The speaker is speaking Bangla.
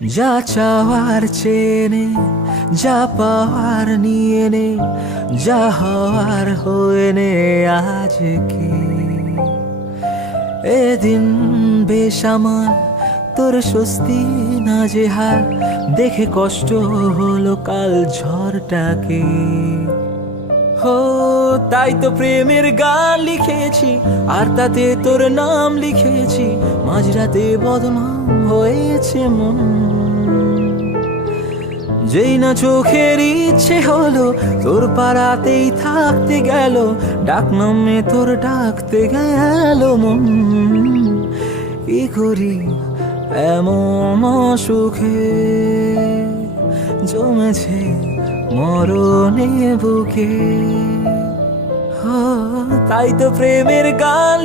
যা চাওয়ার চেনে, যা পাওয়ার নিয়ে নে, যা হওয়ার হয়ে নে আজকে। এদিন বেশ আমার, তোর স্বস্তি না যে হার, দেখে কষ্ট হলো কাল ঝড়টাকে। হো তাই তো প্রেমের গান লিখেছি, আর তাতে তোর নাম লিখেছি। মাঝরাতে বদনাম হয়েছে মন, যেই না চোখের ইচ্ছে হলো তোর পাড়াতেই থাকতে গেল। ডাক নামে তোর ডাকতে গেল মন, কি করি এমন সুখে জমেছে মরণে বুকে। তাই তো প্রেমের গান